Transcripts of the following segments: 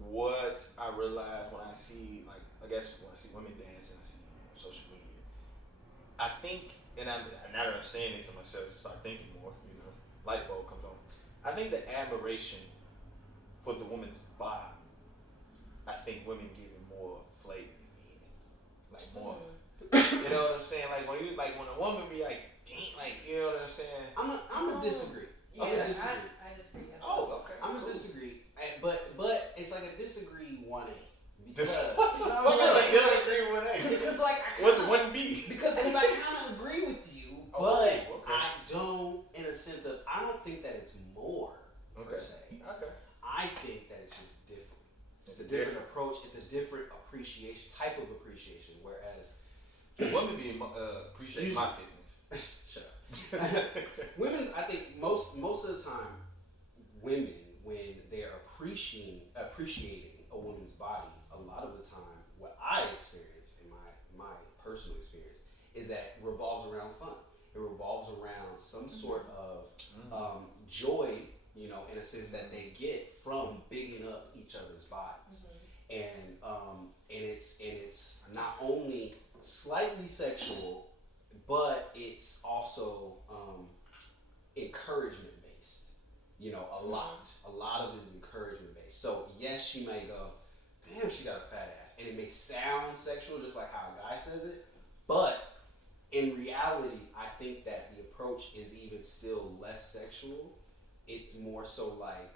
what I realize when I see, like, I guess when I see women dancing, I see social media. I think, and I'm now that I'm saying it to myself, I start thinking more. Light bulb comes on. I think the admiration for the woman's body, I think women give it more flavor than men. Like more, you know what I'm saying? Like when a woman be like, dang, like you know what I'm saying? I'm a disagree. Yeah, I'm a disagree. I disagree. Oh, okay, I'm cool. a disagree. But it's like a disagree 1A This, because what feels like you'll agree with that? because like What's it 1B? because I kind of agree with you, Oh, but okay. I don't in a sense of I don't think that it's more per Okay. se. Okay. I think that it's just different. It's It's a different different. approach. It's a different appreciation type of appreciation. Whereas Women be appreciate my fitness. shut up. Women's, I think most of the time, women when they're appreciating a woman's body, a lot of the time, what I experience in my personal experience is that it revolves around fun. It revolves around some sort of joy, in a sense that they get from bigging up each other's bodies, and it's not only slightly sexual, but it's also encouragement based. A lot of it is encouragement based. So yes, she may go, damn, she got a fat ass, and it may sound sexual, just like how a guy says it, but in reality, I think that the approach is even still less sexual. It's more so like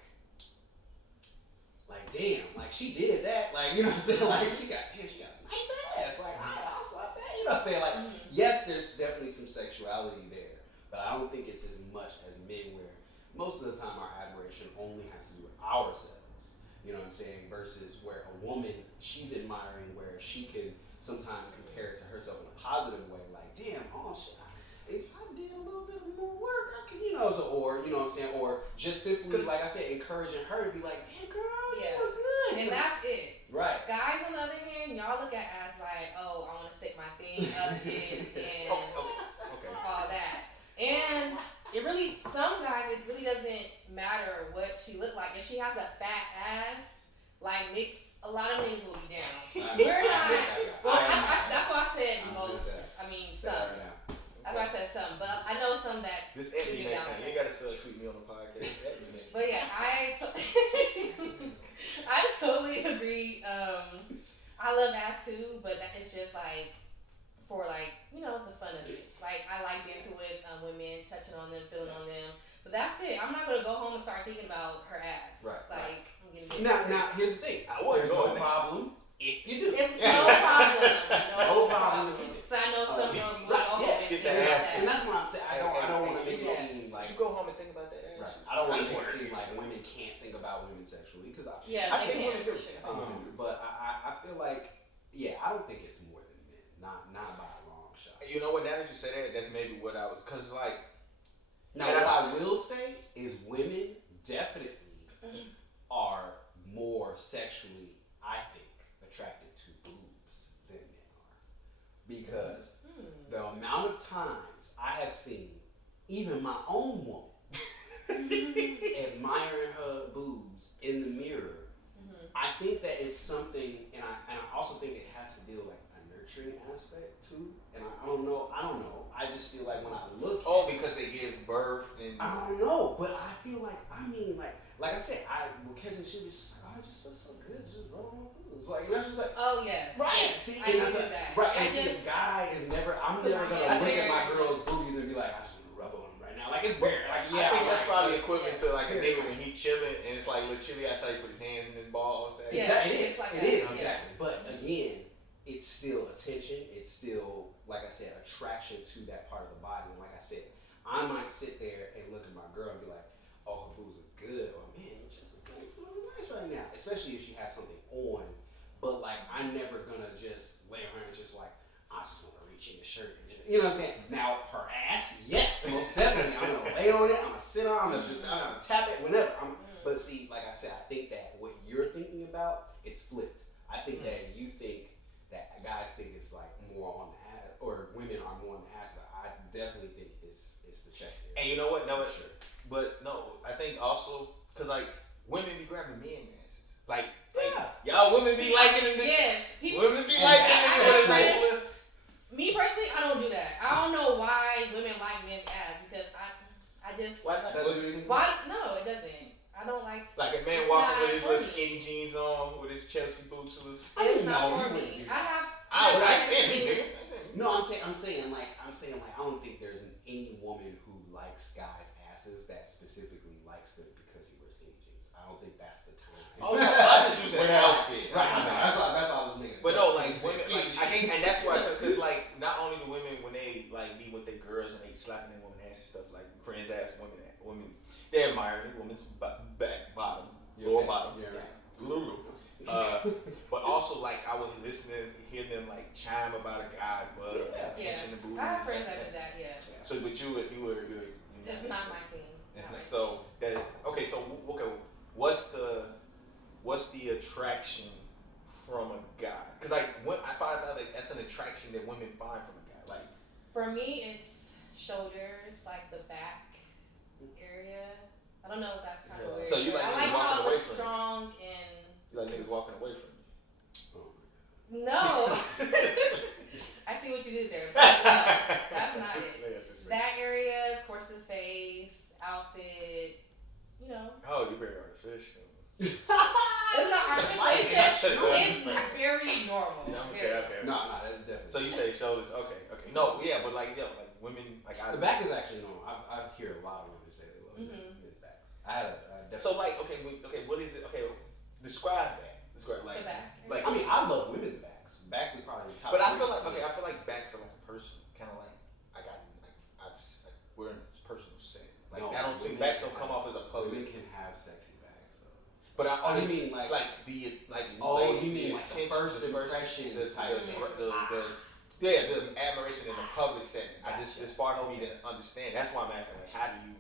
damn, like she did that, like you know what I'm saying, like she got a nice ass, like I also like that, you know what I'm saying, like yes, there's definitely some sexuality there, but I don't think it's as much as men where most of the time our admiration only has to do with ourselves, you know what I'm saying, versus where a woman, she's admiring where she can sometimes compare it to herself in a positive way, like damn, oh shit, if I did a little bit more work, I could, or you know what I'm saying, or just simply, like I said, encouraging her to be like, damn girl, you look good. And that's it. Right. Guys, on the other hand, y'all look at as like, oh, I want to stick my thing up in and Okay. all that. And some guys, it really doesn't matter what she look like. If she has a fat ass, like a lot of niggas will be down. We're not. Well, that's why I said most. I mean, some. That's why I said some. But I know some that. This Ebony next time. You ain't gotta tweet me on the podcast. Ebony next time. But yeah, I totally agree. I love ass too, but it's just like for the fun of it. Like I like dancing with women, touching on them, feeling on them. But that's it. I'm not gonna go home and start thinking about her ass. Right. Like I'm getting Now here's the thing. There's no problem if you do. It's no problem. No problem. So I know some girls go home and get think that about ass. And that. that's why I don't want to make it seem like you go home and think about that ass. right. I don't want to make it seem like women can't think about women sexually because I They think can, women do. for sure. but I feel like I don't think it's more than men. Not by a long shot. You know what? Now that you say that, that's maybe what I was. Cause like. Now what I will say is women definitely are more sexually, I think, attracted to boobs than men are. Because the amount of times I have seen even my own woman admiring her boobs in the mirror, I think that it's something, and I also think it has to deal with like a nurturing aspect too. And I don't know. I just feel like when I look, Because they give birth and. I don't know, but I feel like like I said, I will catch and she was just like, oh, I just feel so good, just rub on my boobs, like and I'm just like, oh yes, right, yes. see, I and do that's like, that. right, I and see, the guy is never, I'm never gonna look at my girl's boobies and be like, I just want to rub on them right now, like it's weird, like I think that's probably equivalent to like a Yeah. nigga when he chilling and it's like little chilly outside. He put his hands in his balls. Yeah. It it's like is, that, exactly. But again, it's still attention. It's still, like I said, attraction to that part of the body. And like I said, I might sit there and look at my girl and be like, oh, her boobs are good, or man, you just look really nice right now. Especially if she has something on. But like, I'm never gonna just lay her and just like, I just want to reach in your shirt. You know what I'm saying? Now, her ass, yes, most definitely. I'm gonna lay on it. I'm gonna sit on it. I'm gonna tap it whenever. But see, like I said, I think that what you're thinking about, it's flipped. I think that you think that guys think it's like more on the ass, or women are more on the ass, but I definitely think it's the chest area. And you know what? No, sure. But no, I think also because like women be grabbing men asses, like women be liking them. Yes, people. Women be liking them with a nice little. Me personally, I don't do that. I don't know why women like men's ass because I just. Why not? Why? No, it doesn't. I don't like. Like a man it's walking not with his for little me. skinny jeans on, with his Chelsea boots. It's not for me. I ain't saying me, nigga. No, I'm saying like I don't think there's any woman who likes guys' asses that specifically likes them because he wears skinny jeans. I don't think that's the time. Oh no, I just use an outfit. Right, that's all I was making. But no, like women, like I think, and that's why, because like not only the women when they like be with their girls and they slapping their women ass and stuff, like friends ask women, they admire the woman's back, bottom, lower bottom, but also like I would listen and hear them like chime about a guy, but catching the booty. I have friends that do that. Yeah. So, but you were It's not my thing. It's not, so that okay. So okay, what's the attraction from a guy? Because I find out like that's an attraction that women find from a guy. Like for me, it's shoulders, like the back area. I don't know if that's kind of weird. So you like I like walking how it away looks from strong and. You like niggas walking away from you. No. I see what you did there. But no, that's not it. That area, of course, the face, outfit, you know. Oh, you very artificial. It's not artificial. It's very normal. Yeah, okay. No, that's definitely. So you say shoulders? Okay. No, yeah, but like women like the back is actually normal. I hear a lot of women say they love men's backs. I definitely. So like okay, what is it? Okay, describe that. Describe like the back. Like I mean, I love women's backs. Backs is probably the top. But I feel like backs are like personal, kind of like we're in a personal setting. Like I don't see backs don't come off as a public. Women can have sexy backs though. But you mean like the you mean like the first impression type the admiration in the public setting. It's hard for me to understand. That's why I'm asking like how do you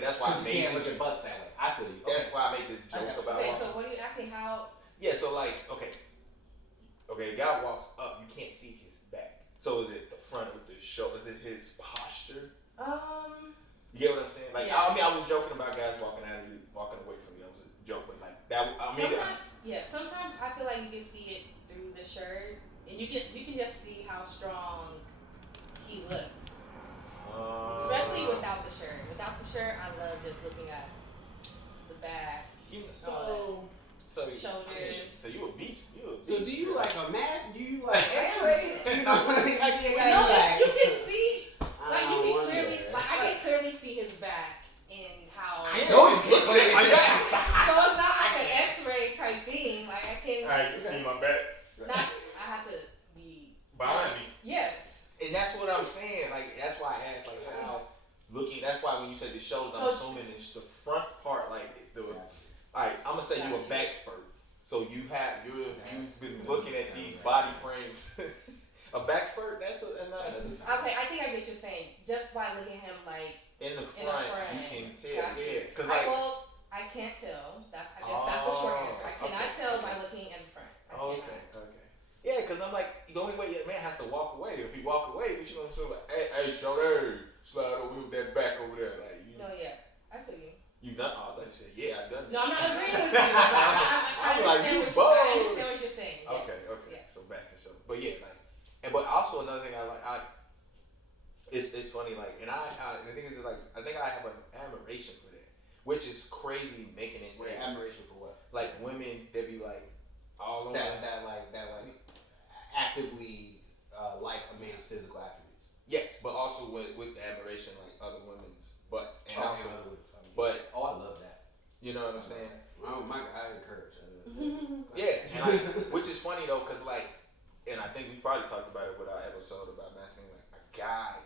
that's why I made you can't look at butts that way. I feel you. That's why I made the joke about Okay, so what are you asking how yeah, so like a guy walks up, you can't see his back. So is it the front with the shoulder? Is it his posture? You get what I'm saying? Like yeah. I was joking about guys walking away from you. That was a joke, but like that. Sometimes I feel like you can see it through the shirt, and you can just see how strong he looks, especially without the shirt. Without the shirt, I love just looking at the back, shoulders. So you a beach? So do you like a mat? Do you like X-ray? You can see. Like you can clearly, I can clearly see his back and how. So it's not like an X-ray type thing. Like I can. Alright, you see my back? I have to be behind me. Yes. And that's what I'm saying. Like that's why I asked like how looking. That's why when you said the shoulders, I'm assuming it's the front part. Like alright, I'm gonna say you a back spurt. So you've been looking at these body frames. A back spurt? That's okay, I think I get what you're saying. Just by looking at him like in the front. You can tell. Gotcha. Yeah. Cause I can't tell. I guess that's the short answer. I cannot tell by looking in front. Okay. Yeah, because I'm like, the only way a man has to walk away. If he walk away, you know what I'm saying? Like, hey, shoulder, slide over with that back over there. Like, no, yeah. I feel you. You done? Oh, I thought you said, yeah, I've done it. No, I'm not agreeing with you. I understand what you're saying. Yes. Okay. Yes. So back to shoulder. But yeah, but also another thing I like, it's funny, like, and the thing is, like, I think I have an admiration for that, which is crazy making it Wait, admiration for what? Like women, they be like, all over. That actively like a man's physical attributes. Yes, but also with the admiration, like other women's butts, and also, but I love that. You know what I'm saying? I encourage. Yeah, which is funny though, cause like, and I think we probably talked about it with our episode about masculine. Like a guy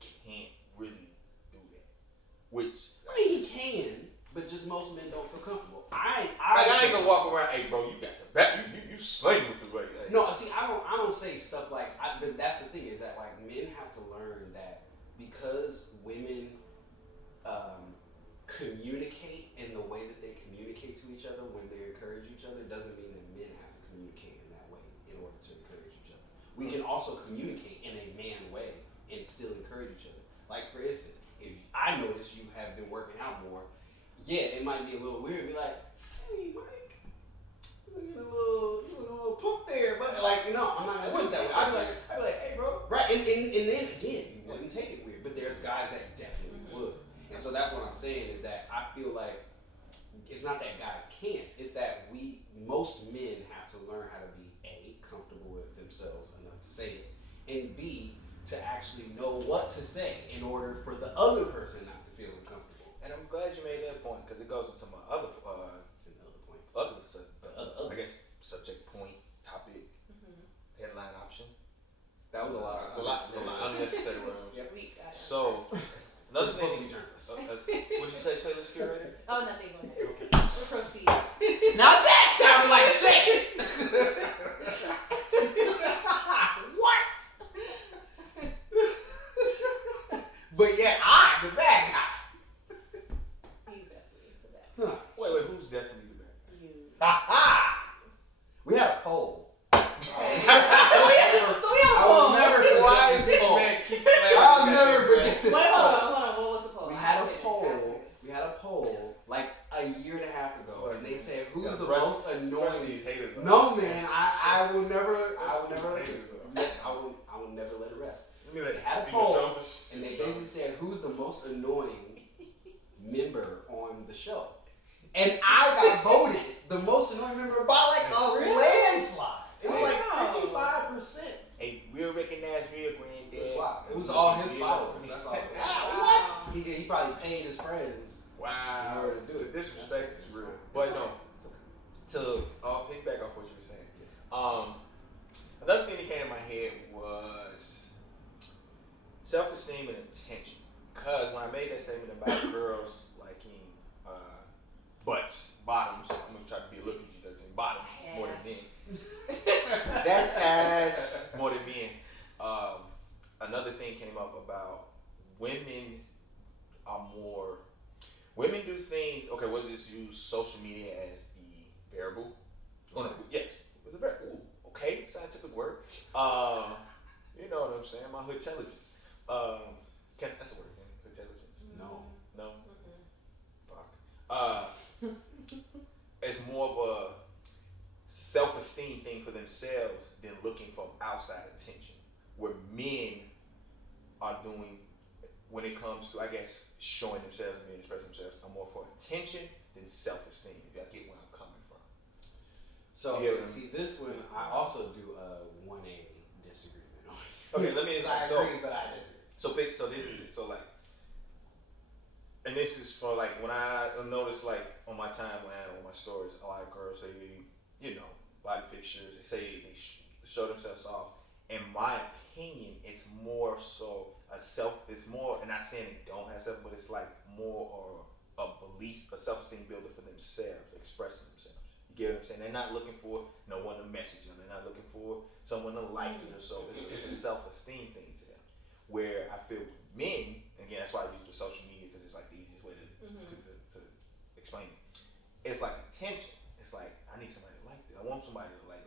can't really do that. Which I mean, he can, but just most men don't feel comfortable. I ain't gonna walk around. Hey, bro, you got the back. You sling with the right. Like, no, see, I don't say stuff like. But that's the thing is that like men have to learn that because women communicate in the way that they communicate to each other when they encourage each other doesn't mean that men have to communicate in that way in order to encourage each other. We can also communicate in a man way and still encourage each other. Like for instance, if I notice you have been working out more, yeah, it might be a little weird. Be like, hey, Mike, looking a little, guys that definitely would. And so that's what I'm saying is that I feel like it's not that guys can't. It's that most men have to learn how to be A, comfortable with themselves enough to say it, and B, to actually know what to say in order for the other person not to feel uncomfortable. And I'm glad you made that point because it goes into my other I guess subject, point, topic, headline option. That was a lot. Unnecessary words. Yep. So another We're supposed to thing. be journalists. What did you say, playlist curator? Oh, nothing. Go ahead. Okay. We'll proceed. Now that sounded like shit. What? But yet I'm the bad guy. He's definitely the best. Wait, who's definitely the bad guy? You. Ha ha! We had a poll. So we have a I will poll. never forget Why this is this poll. man keep slamming? I'll that never thing, forget man? this Wait, poll. hold on. What was the poll? We had a Ask me this. poll. We had a poll like a year and a half ago, and they said who's Yeah, the brush- most brush annoying. these haters up. No man, I will never let Haters this. up. I will never let it rest. Let me They had a see poll, your shoulders. and they basically said who's the most annoying member on the show, and I got voted the most annoying member by like a Really? landslide. It was like Wow. 55%. A real recognized real granddad. It was wild. It was all his followers. That's all. Wow. What? He probably paid his friends. Wow. In order to do it. The disrespect is real. It's But fine. no, It's okay. I'll pick back off what you were saying. Another thing that came to my head was self-esteem and attention. Cause when I made that statement about girls liking butts, bottoms, I'm gonna try to be a little PG-13, bottoms more than men. That's ass more than men. Another thing came up about women women do things. Okay, we'll just use social media as the variable. Oh no, yes, it's a variable. Ooh, okay, scientific word. You know what I'm saying? My hood intelligence. That's a word. Hood intelligence. No. No. Fuck. It's more of a self-esteem thing for themselves than looking for outside attention. Where men are doing, when it comes to, I guess, showing themselves and being expressing themselves, are more for attention than self-esteem. If y'all get where I'm coming from. So Yeah. see, this one I also do a 1A disagreement on. Okay, let me just. I So, agree, but I disagree. so this is it. So like, and this is for like when I notice like on my timeline, on my stories, a lot of girls they, body pictures. They say they show themselves off. In my opinion, it's more so it's more, and not saying they don't have self, but it's like more or a belief, a self-esteem builder for themselves, expressing themselves. You get what I'm saying? They're not looking for no one to message them. They're not looking for someone to like it or so. It's a self-esteem thing to them. Where I feel with men, again, that's why I use the social media because it's like the easiest way to explain it. It's like attention. It's like, I need somebody to like this. I want somebody to like,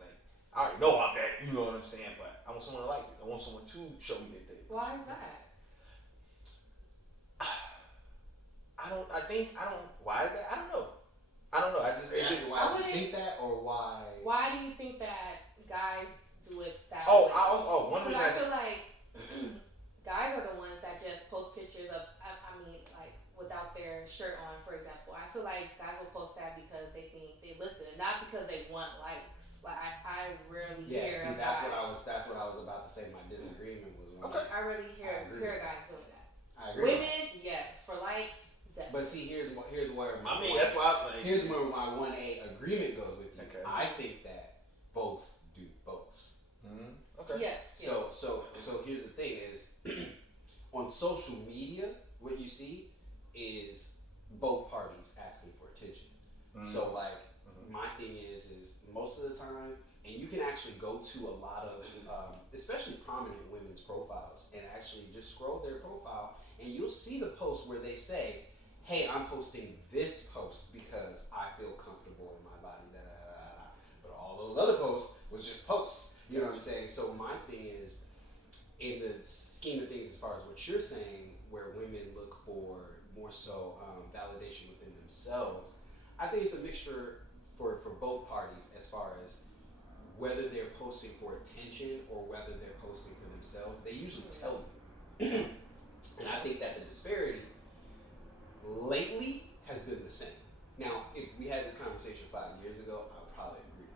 I already know I'm that, you know what I'm saying, but I want someone to like this. I want someone to show me that they. Why is that? Why is that? I don't know. I just, it just. Why do you think that, or why? Why do you think that guys do it that Oh, way? one reason. I feel like guys are the ones that just post pictures of, like without their shirt on, for example. I feel like guys will post that because they think they look good, not because they want likes. Like I rarely hear. See, of that's guys. what I was about to say. My disagreement was. Okay. I really I agree. hear guys doing that. I agree. Women, yes, for likes, definitely. But see, here's where my That's why I'm like. here's where my 1A agreement goes with you. Okay. I think that both do both. Okay. Yes. So here's the thing is on social media, what you see is both parties asking for attention. So like my thing is most of the time, and you can actually go to a lot of especially prominent women's profiles and actually just scroll their profile and you'll see the post where they say, hey, I'm posting this post because I feel comfortable in my body, but all those other posts was just posts. You know what I'm saying? So my thing is, in the scheme of things, as far as what you're saying, where women look for more so validation within themselves, I think it's a mixture for both parties as far as whether they're posting for attention or whether they're posting for themselves. They usually tell you. And I think that the disparity lately has been the same. Now, if we had this conversation 5 years ago, I would probably agree.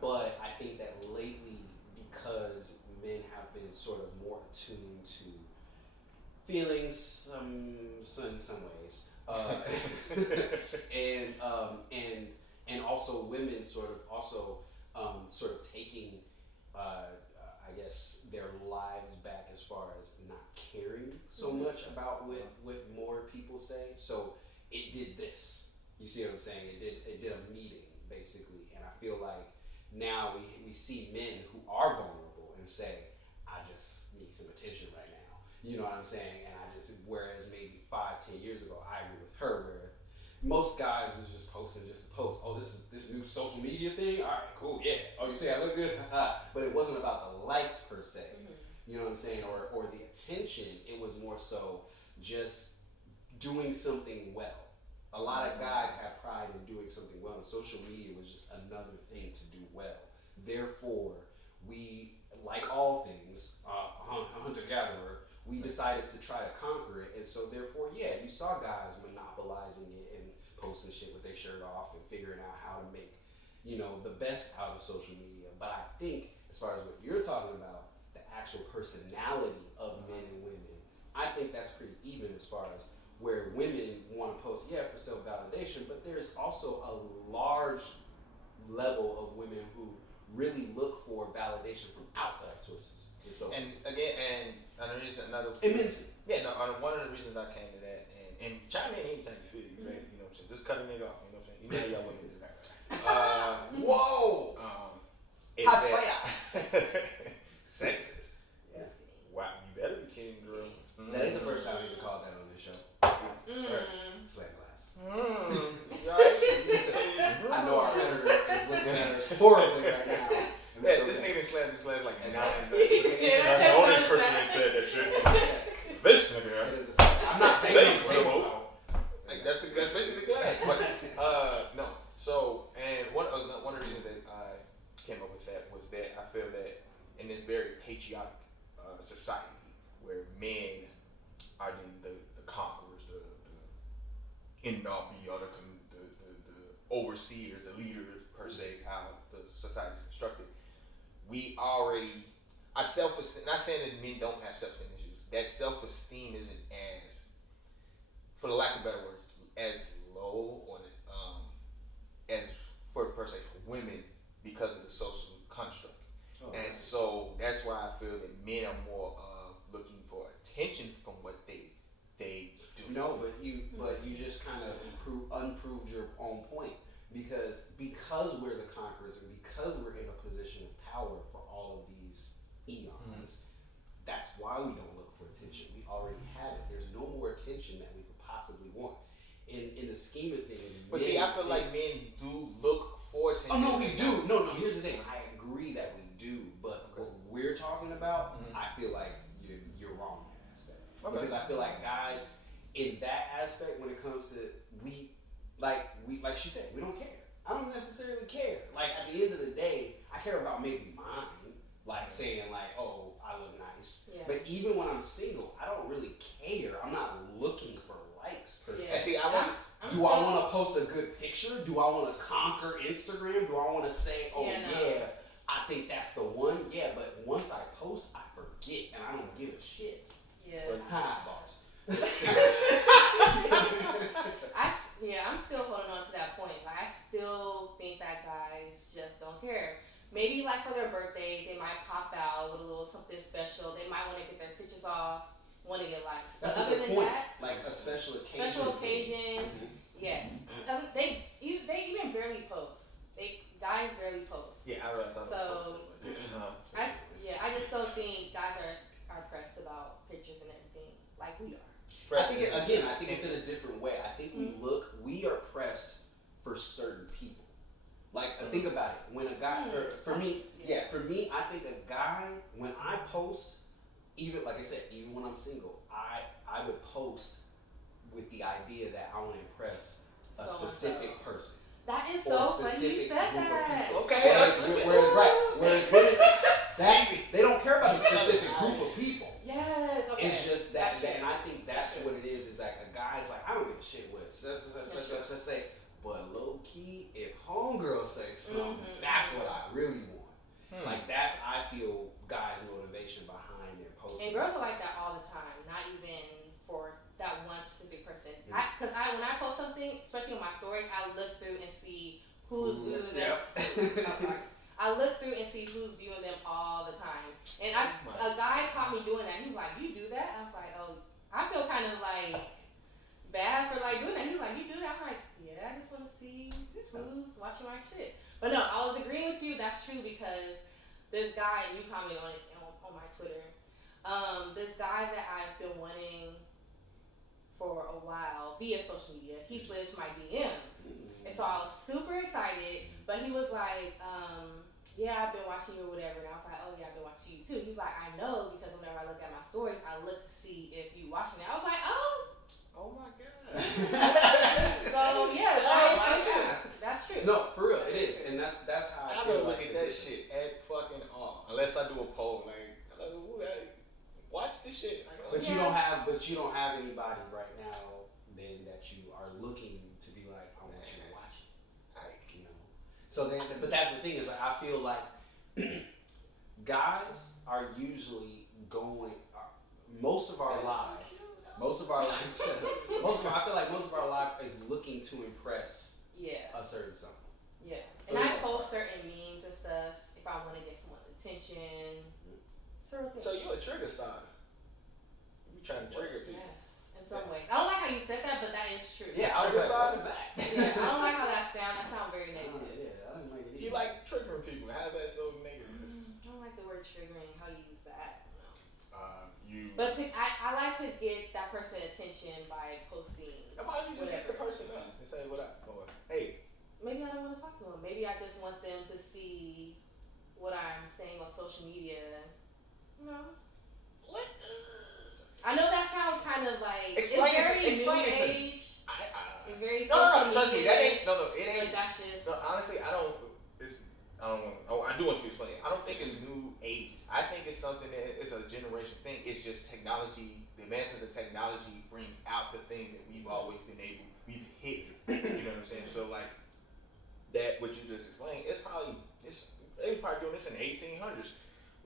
But I think that lately, because men have been sort of more attuned to feelings, in some ways, and also women sort of taking, I guess, their lives back as far as not caring so much about what more people say. So it did this. You see what I'm saying? It did a meeting basically, and I feel like now we see men who are vulnerable and say, I just need some attention right now. You know what I'm saying? And whereas maybe 5-10 years ago, I agree with her, where most guys was just posting just to post. Oh, this is this new social media thing? All right, cool, yeah. Oh, you say I look good? But it wasn't about the likes per se. You know what I'm saying? Or the attention. It was more so just doing something well. A lot of guys have pride in doing something well, and social media was just another thing to do well. Therefore, we, like all things, hunter-gatherer, we decided to try to conquer it, and so therefore, yeah, you saw guys monopolizing it and posting shit with their shirt off and figuring out how to make, the best out of social media. But I think, as far as what you're talking about, the actual personality of men and women, I think that's pretty even as far as where women want to post, for self-validation, but there's also a large level of women who really look for validation from outside sources. And again, another mentally. Yeah, no, one of the reasons I came to that, and chime in anytime you feel it, you ready, you know what I'm saying? Just cut a nigga off, you know what I'm saying? You know how y'all women do that. Whoa! Hot fire! Sexist. Yes. Wow, you better be kidding, girl. That ain't the first time we called that on this show. Slam glass. I know our editor is looking at us horribly right now. Yeah, this nigga slammed his glass like 9 times. The only person that said that shit. This nigga. I'm not thinking like that's basically the glass. But no. So and one of the reasons that I came up with that was that I feel that in this very patriotic society where men are the conquerors, the end all be all, the overseers, the leaders per se, how the society is constructed. We already, our self-esteem, not saying that men don't have self-esteem issues, that self-esteem isn't as, for the lack of better words, as low or as for per se for women because of the social construct. And so that's why I feel that men are more looking for attention from what they do. No, but you just kind of unproved your own point because we're the conquerors and because we're in a position of power for all of these eons, that's why we don't look for attention. We already have it. There's no more attention that we could possibly want. In the scheme of things, but see, I feel like men do look for attention. Oh no, we do. No. Here's the thing. I agree that we do, but what we're talking about, I feel like you're wrong in that aspect. Because I feel like guys in that aspect, when it comes to we like she said, we don't care. I don't necessarily care. Like at the end of the day, I care about maybe mine, like saying like, oh, I look nice. Yeah. But even when I'm single, I don't really care. I'm not looking for likes per se. See, do I want to post a good picture? Do I want to conquer Instagram? Do I want to say, oh I think that's the one? Yeah, but once I post, I forget and I don't give a shit. Yeah. High bars. I'm still holding on to that point. Like, I still think that guys just don't care. Maybe like for their birthdays, they might pop out with a little something special. They might want to get their pictures off, want to get likes. But that's other than point. that, like a special occasion. Special occasions, yes. They even barely post. Guys barely post. Yeah, I realize. I just don't think guys are pressed about pictures and everything like we are. I think it's in a different way. I think we are pressed for certain people. Like think about it. When a guy, for me, I think a guy, when I post, even like I said, even when I'm single, I would post with the idea that I want to impress a specific person. That is so funny you said that. Okay. Whereas women, they don't care about a specific group of people. Yes. Okay. It's just that what such say. But low key, if homegirl say something, that's what I really want. Like that's I feel guys' motivation behind their posting. And girls are like that all the time. Not even for that one specific person. Because when I post something, especially on my stories, I look through and see who's viewing them. I look through and see who's viewing them all the time. And a guy caught me doing that. He was like, "You do that?" I was like, "Oh, I feel kind of like bad for like doing that." He was like, "You do that?" I'm like, "Yeah, I just want to see who's watching my shit." But no, I was agreeing with you. That's true because this guy, you commented on it on my Twitter. This guy that I've been wanting for a while via social media, he slid into my DMs. And so I was super excited, but he was like, yeah, I've been watching you or whatever. And I was like, oh yeah, I've been watching you too. He was like, I know because whenever I look at my stories, I look to see if you watching it. I was like, Oh my god. So yeah, that's true. That's true. No, for real, it is, and that's how I don't look at that shit at fucking all. Unless I do a poll, like, watch this shit. But you don't have anybody right now then that you are looking to be like, I want you to watch it. You know. So then, but that's the thing is, like, I feel like guys are usually going. Most of our life, I feel like most of our life is looking to impress a certain something. Yeah. And I post certain memes and stuff if I want to get someone's attention. So you a trigger starter. You trying to trigger people. Yes, in some ways. I don't like how you said that, but that is true. Yeah, trigger starter is that. Yeah, I don't like how that sounds. That sounds very negative. I don't like it. You like triggering people. How's that so negative? I don't like the word triggering, how you use that. But I like to get that person attention by posting. why don't you just hit the person up and say what up? Or, hey. Maybe I don't want to talk to them. Maybe I just want them to see what I'm saying on social media. No. What? I know that sounds kind of like Explain it's very it new to age. It's very No, trust me, that ain't it But ain't. that's just Honestly, I don't want. Oh, I do want you to explain it. I don't think it's new ages. I think it's something that it's a generation thing. It's just technology. The advancements of technology bring out the thing that we've always been able. We've hit. You know what I'm saying? So like that, what you just explained, they were probably doing this in the 1800s.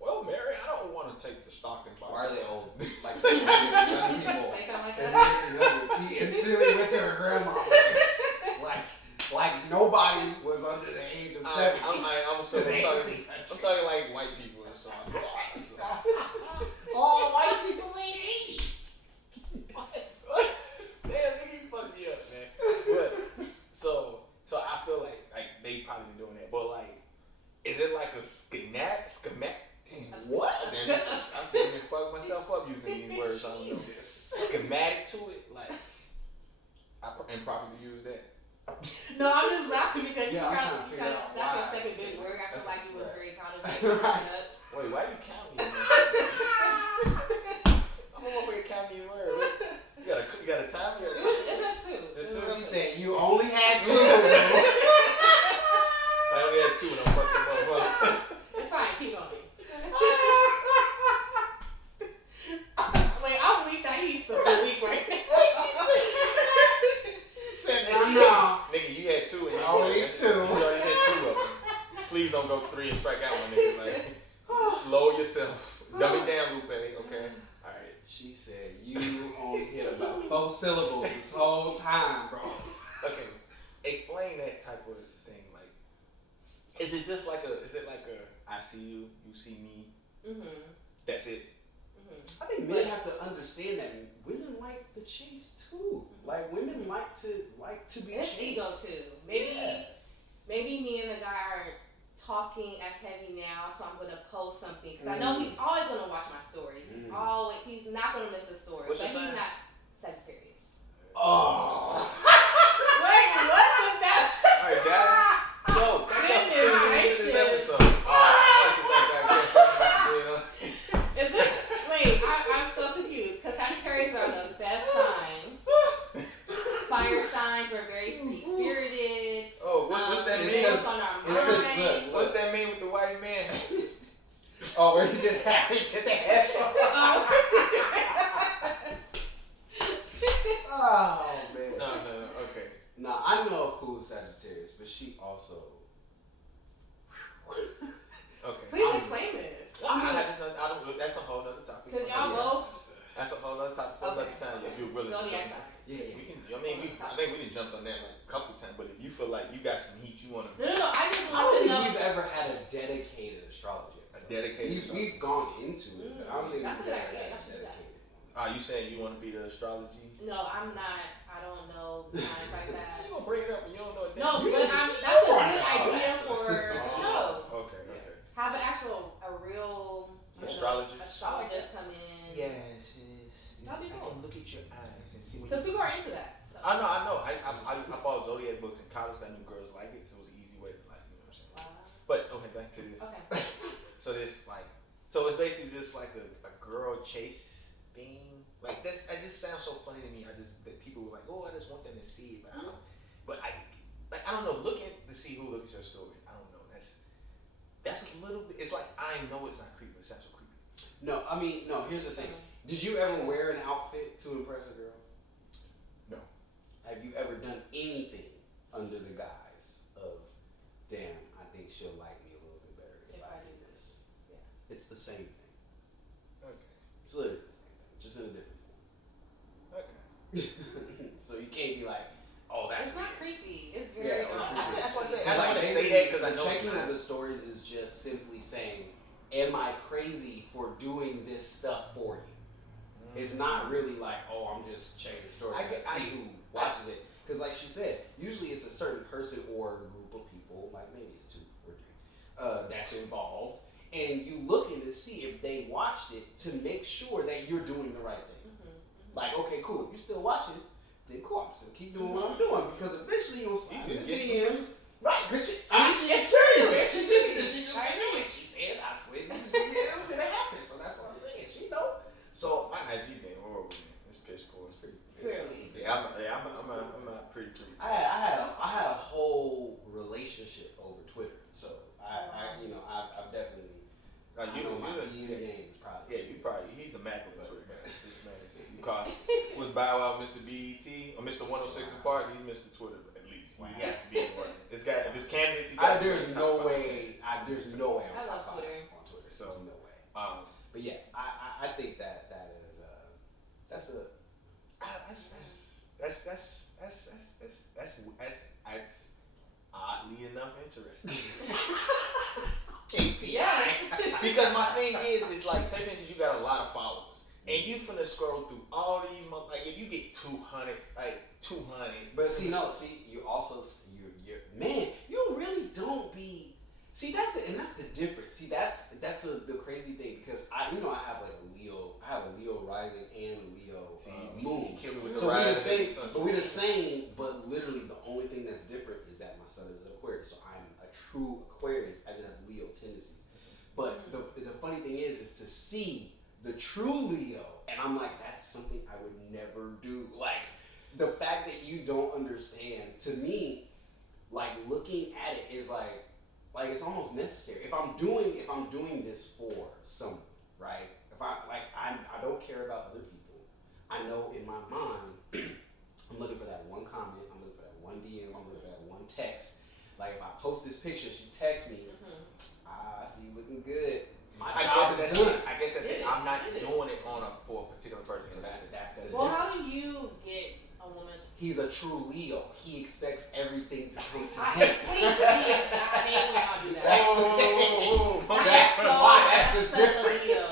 Well, Mary, I don't want to take the stock and Why are they old? Like they sound like that. He instantly went to her grandma. Like nobody was under the age of 70. I'm talking like white people or something. All white people ain't 80. What? Damn, nigga, you fucked me up, man. But so I feel like they probably been doing that. But like, is it like a schematic? What? I'm gonna fuck myself up using these words. I don't know. Schematic to it, like I improperly use that. No, I'm just laughing because that's your second big word. I feel like you was very proud of it. Wait, why you counting these I'm a motherfucker counting these words. You got a time? It's just two. It's two. He said you only had 2. I only had 2 and I'm fucking motherfucker. It's fine. Keep going. Wait, I'm weak that he's so weak right now. Nigga, you had 2 and you only 2. You already had 2 of them. Please don't go 3 and strike out one nigga. Like, lower yourself. Dumb it down, Lupe. Okay. Alright. She said you only hit about 4 syllables this whole time, bro. Okay. Explain that type of thing. Like, is it like a I see you, you see me? Mm-hmm. That's it. I think men have to understand that women like the chase too. Like women like to be It's chased. ego too. Maybe me and the guy aren't talking as heavy now, so I'm gonna post something because I know he's always gonna watch my stories. He's not gonna miss a story. What's but your he's sign? not Sagittarius. Oh. Wait, what was that? Alright, guys. So, thank you for tuning into this episode. Is this? Wait, I'm so confused because Sagittarius are the best sign. Fire signs were very free spirited. Oh, what's that mean? What's that mean with the white man? Oh, where you get that? Get the head. Oh man. No. Nah, I know a cool Sagittarius, but she also. Okay. Please explain this. That's a whole other topic. Because y'all both. That's a whole other topic for another time. Yeah, you really. Zodiac signs. Yeah. We can. I mean, I think we didn't jump on that like a couple times. But if you feel like you got some heat, you want to. No. I just I want don't to think know. we've ever had a dedicated astrology. We've gone into it, but I don't think That's a we've good ever idea. had I a should do that. dedicated one. Are you saying you want to be the astrology? No, I'm not. I don't know signs like that. You gonna bring it up and you don't know it. No, You but didn't- that's a Oh, good wow. idea for the show. Okay. Have a real astrologist come in. Yes. That'd be I cool. can look at your eyes and see what Because people are into that. So. I know. I bought Zodiac books in college. I knew girls like it, so it was an easy way to like, you know what I'm saying. Wow. But okay, back to this. Okay. So it's basically just like a girl chase thing. Like this, it just sounds so funny to me. That people were like, oh, I just want them to see it, but I don't know. Look at to see who looks at your story. I don't know. That's a little bit. It's like I know it's not creepy. It sounds so creepy. No, I mean, no. Here's the thing. Did you ever wear an outfit to impress a girl? No. Have you ever done anything under the guise of, damn, I think she'll like me a little bit better if I do this? Yeah. It's the same thing. Okay. It's literally the same thing, just in a different form. Okay. So you can't be like, oh, that's It's not weird. creepy. It's very Yeah, normal. That's what I say. It's I don't like want to say basically that because I the know. checking of the stories is just simply saying, am I crazy for doing this stuff for you? It's not really like, oh, I'm just checking the stories to see who watches it. Because like she said, usually it's a certain person or group of people, like maybe it's 2 or 3, that's involved. And you looking to see if they watched it to make sure that you're doing the right thing. Like, okay, cool. If you're still watching, then cool. I'm still keep doing what I'm doing because eventually you'll slide in the DMs. Right, because she experienced it. She just knew it. She said, I slid in the DMs and it happened. So that's what I'm saying. She know. So My IG game horrible, man. It's piss poor. It's pretty. Clearly. Yeah, I'm a pretty. I had a whole relationship over Twitter. So I've definitely. I know my DM game is probably. Yeah, he's a Mac on Twitter, man. This man is. You call was Bow Wow Mr. BET or Mr. 106 in Park? He's Mr. Twitter at least. Wow. He has to be in one. This guy, if it's candidates, he got There's no way. There's no way I I'm love top 5 Twitter. on Twitter. So, There's no way. But yeah, I think that is that's oddly enough interesting. Yes. Because my thing is like, say for instance, you got a lot of followers, and you finna scroll through all these, like if you get 200, But you also you're man, you really don't be. See, that's the difference. See, that's the crazy thing because I have like I have a Leo rising and a Leo moon. So we're the same, but literally the only thing that's different is that my son is an Aquarius, so I'm a true Aquarius. I just have Leo tendencies. But the funny thing is to see the true Leo, and I'm like, that's something I would never do. Like the fact that you don't understand, to me, like looking at it is like it's almost necessary. If I'm doing this for someone, right? If I don't care about other people. I know in my mind, I'm looking for that one comment, I'm looking for that one DM, I'm looking for that one text. Like if I post this picture, she texts me, I see you looking good. I guess that's it. I'm not doing it for a particular person. That's Well, how do you get a woman's? He's a true Leo. He expects everything to come to I him. hate I mean, we're not do that. That's That's the such difference. a Leo.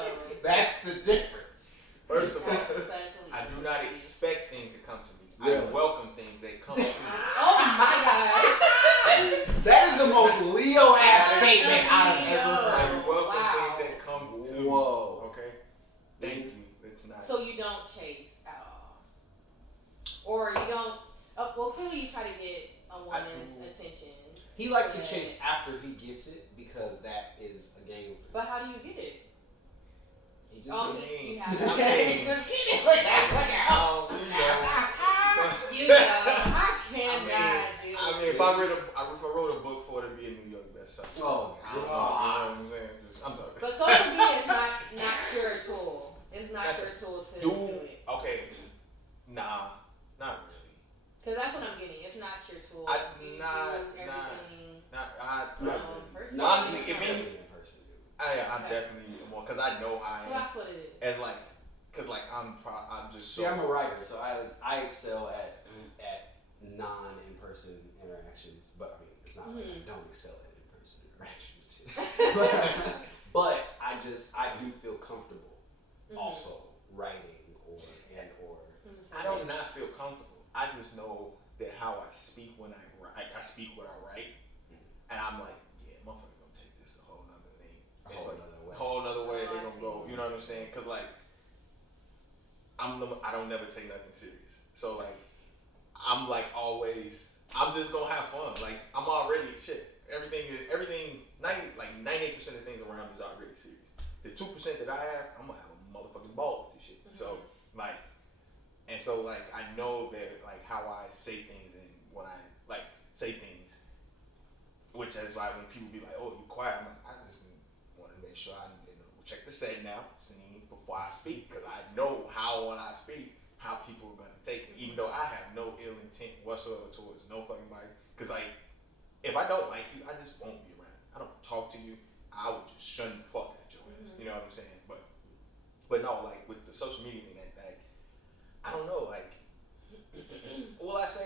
That's the difference. First of all, That's such a Leo. I do not expect things to come to me. Really? I welcome things that come to me. Oh my God. That is the most Leo ass That's statement a I've Leo. ever I heard. welcome Wow. things that come to me. Whoa. Okay? Thank you. It's not. So you don't chase at all, or you don't. Well, clearly you try to get a woman's attention. He likes to chase after he gets it because that is a game. But how do you get it? He just You have He to. just get it. Look at You know, I cannot do. I mean, if I wrote a book for it, it'd be a New York bestseller. Oh, You know what I'm saying? I'm sorry. But social media is not your tool. It's not your tool to do it. Okay. Nah, not really. Because that's what I'm getting. It's not as like, cause like I'm just so. See, I'm a writer, so I excel at non in person interactions. But I mean, it's not like I don't excel at in person interactions too. but I do feel comfortable also writing or. I don't not feel comfortable. I just know that how I speak when I write, I speak what I write, and I'm like, yeah, motherfucker gonna take this a whole nother thing. A whole nother way. Oh, They I gonna see. go. You know what I'm saying? Cause like, I don't never take nothing serious. So like, I'm like always. I'm just gonna have fun. Like I'm already shit. Everything 98% of things around me is already serious. The 2% that I have, I'm gonna have a motherfucking ball with this shit. So like. And so, like, I know that, like, how I say things and when I, like, say things, which is why when people be like, oh, you quiet, I'm like, I just want to make sure I check the setting out, before I speak, because I know how when I speak, how people are going to take me, even though I have no ill intent whatsoever towards no fucking body. Because, like, if I don't like you, I just won't be around. I don't talk to you. I would just shun the fuck at your ass. You know what I'm saying? But no, like, with the social media thing, I don't know, like, will I say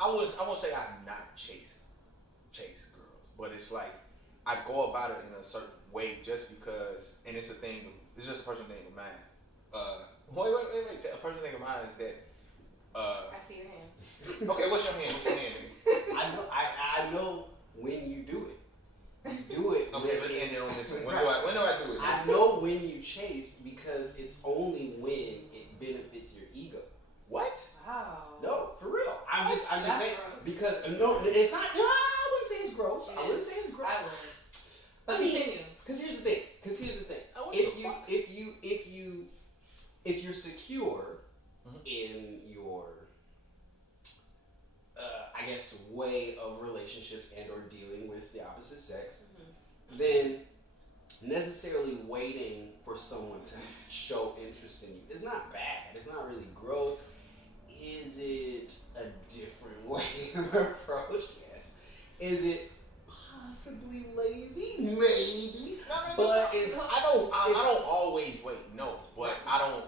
I won't say I'm not chase girls, but it's like, I go about it in a certain way just because, and it's just a personal thing of mine. Wait, a personal thing of mine is that, I see your hand. okay, what's your hand? I know when you do it. You do it. Okay, let's end it on this one. When do I do it? I know when you chase because it's only when it benefits your ego. What? Wow. No, for real. I'm just saying gross. because no, it's not. No, I wouldn't say it's gross. I wouldn't say it's gross. I would. But continue. Because here's the thing. If you're secure in your I guess way of relationships and or dealing with the opposite sex, then necessarily waiting for someone to show interest in you is not bad. It's not really gross. Is it a different way of approach? Yes. Is it possibly lazy? Maybe. But I don't always wait. No, but I don't.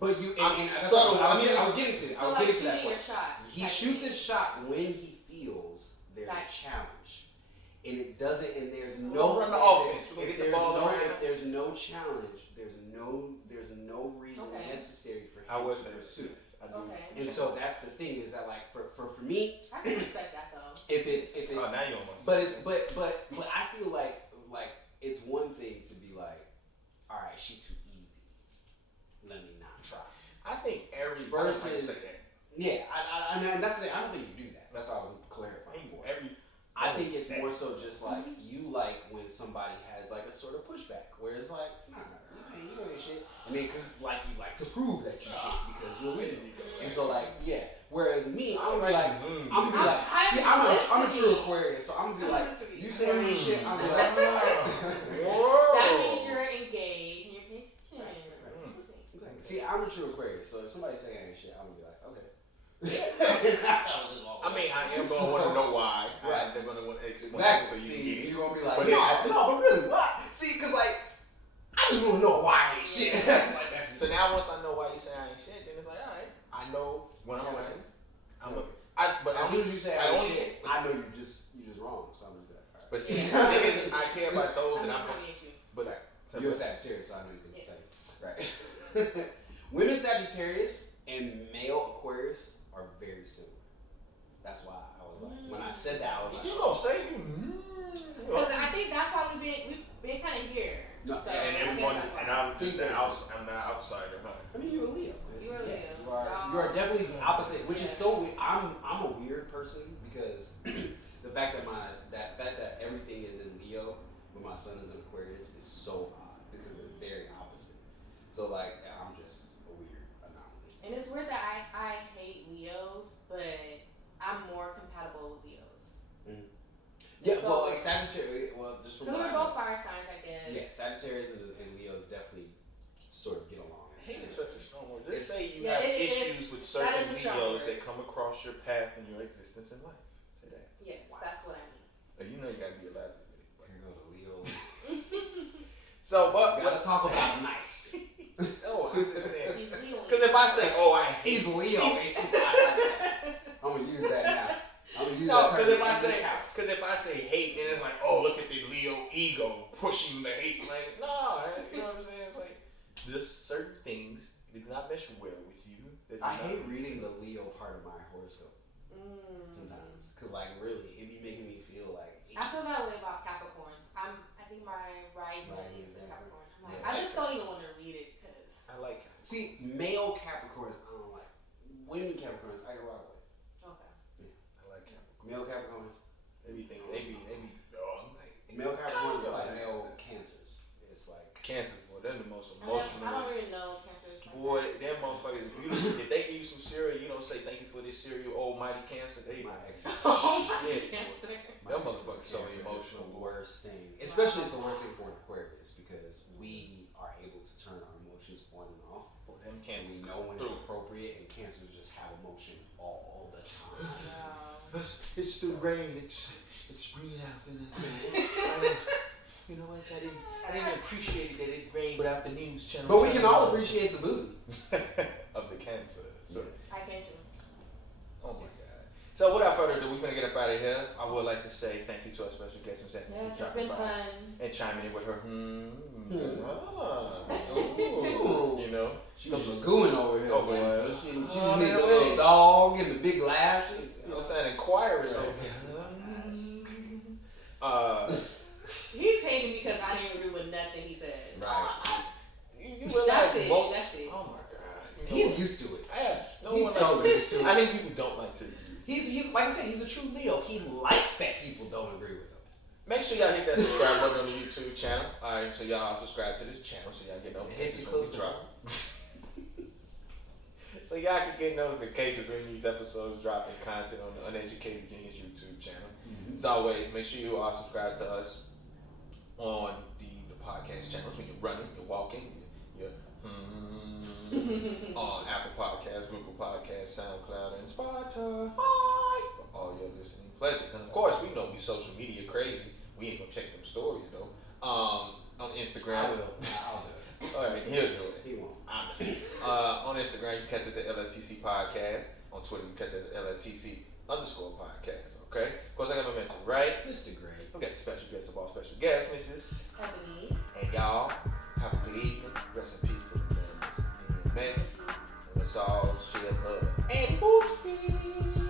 But you. I'm subtle. I was getting to. So like shooting your shot. He shoots his shot when he feels there's a challenge, and it doesn't. And there's no run the offense. If there's no challenge, there's no reason necessary for him to pursue. Okay. And so that's the thing is that like for me, I can respect that though. If it's now you're on my but I feel like it's one thing to be like, all right, she too easy. Let me not try. I think every versus yeah, I mean that's the thing. I don't think you do that. That's what I was clarifying for. I think it's more so just like you like when somebody has like a sort of pushback where it's like, nah, you know that shit. And then cause like you like to prove that you shit because you're with it. And so like, yeah. Whereas me, I'm gonna be like, see, I'm a true Aquarius, so I'm gonna be like, you say I ain't shit, I'm gonna be like, that means you're engaged and you're paying attention. See, I'm a true Aquarius, so if somebody say I ain't shit, I'm gonna be like, okay. I mean, I am gonna want to know why. Right. They're gonna want to explain exactly. so you see, can get it. you're gonna be like, but but really, why? See, cause like, I just wanna know why I ain't shit. So now once I know why you say I ain't shit, then it's like, all right, I know when I'm ready. But as soon as you say I ain't shit, I know you're just wrong. So I'm gonna be like, all right. But see, the thing is, I care about those that I'm. But you're a Sagittarius, so I know you're gonna say right. Women Sagittarius and male Aquarius are very similar. That's why I was like, when I said that, I was like, you gonna say because I think that's why we've been kind of here. No, so and everyone, and I'm the outsider, huh? I mean, you're a Leo. You're a Leo. You are definitely the opposite, which is so weird. I'm a weird person because the fact that everything is in Leo, but my son is in Aquarius is so odd because they're very opposite. So like, I'm just a weird anomaly. And it's weird that I hate Leos, but I'm more compatible with Leos. Yeah, so well, Sagittarius, just from we're both fire signs, I guess. Yeah, Sagittarius and Leos definitely sort of get along. Hate is such a strong word. Just say you have issues with certain Leos that come across your path in your existence in life. Say that. Yes, that's what I mean. You know you gotta be allowed to do it. Here go the Leo. So, but we gotta talk about nice. Oh, Leo. I'm gonna use that now. I'm gonna use No, that term because if I say hate, then it's like, oh, look at the Leo ego pushing the hate. Like, no, you know what I'm saying? It's like, just certain things that do not mesh well with you. I hate reading the Leo part of my horoscope sometimes, because like really, it be making me feel like. I feel that way about Capricorns. I think my rising is in Capricorn. I'm like, Yeah. I just don't even want to read it because I like it. See, male Capricorns, I don't like. Women Capricorns, I can rock with. okay. I like Capricorn. Male Capricorns, They be thinking, they be, I'm like, male Capricorns are like male Cancers. It's like Cancers, boy, they're the most I emotional. don't really know Cancers. Like Boy, them motherfuckers, if they give you some cereal, you don't say thank you for this cereal, almighty Cancer, they, my ex. yeah, Cancer. them motherfuckers so Cancer is emotional, the boy. worst thing. Especially it's the worst thing for an Aquarius because we are able to turn our emotions on and off. Boy, them And Cancers. we know when it's appropriate, and Cancers just have emotion all the time. It's the rain. It's raining out. You know what? I didn't appreciate that it rained without the news channel. But we can all appreciate the booty. of the cancer. So, I can too. oh my God. So without further ado, we're gonna get up out of here. I would like to say thank you to our special guest, Ms. Anthony, Yes, for it's been dropping by fun. and chiming in with her. Ooh, you know. She was lagoon over here, Oh, boy. man. She Oh, just need man, the little wait. dog and the big glasses. You know what I'm saying? Inquirers over here. He's hating because I didn't agree with nothing he said. Right. You realize That's it. most- That's it. Oh my God. You know He's what? used to it. Yes. No He's one so likes used to it. I think people don't like to. He's like I said, he's a true Leo. He likes that people don't agree with him. Make sure y'all hit that subscribe button on the YouTube channel. Alright, so y'all subscribe to this channel so y'all get notifications when we drop. So y'all can get notifications when these episodes drop and content on the Uneducated Genius YouTube channel. As always, make sure you are subscribed to us on the podcast channels when you're running, you're walking, you're on Apple Podcasts, Google Podcasts, SoundCloud, and Spotify for all your listening pleasures. And of course, we know we social media crazy. We ain't gonna check them stories though. On Instagram. I will. I'll do it. All right, he'll do it. He won't. On Instagram, you catch us at LFTC Podcast. On Twitter, you catch us at LFTC_podcast. Okay? Of course, like I mentioned, right? Mr. Gray. We got the special guest of all special guests, Mrs. Ebony. And y'all, have a good evening. Rest in peace to the man, Mr. Max. And let's all share love. And booty.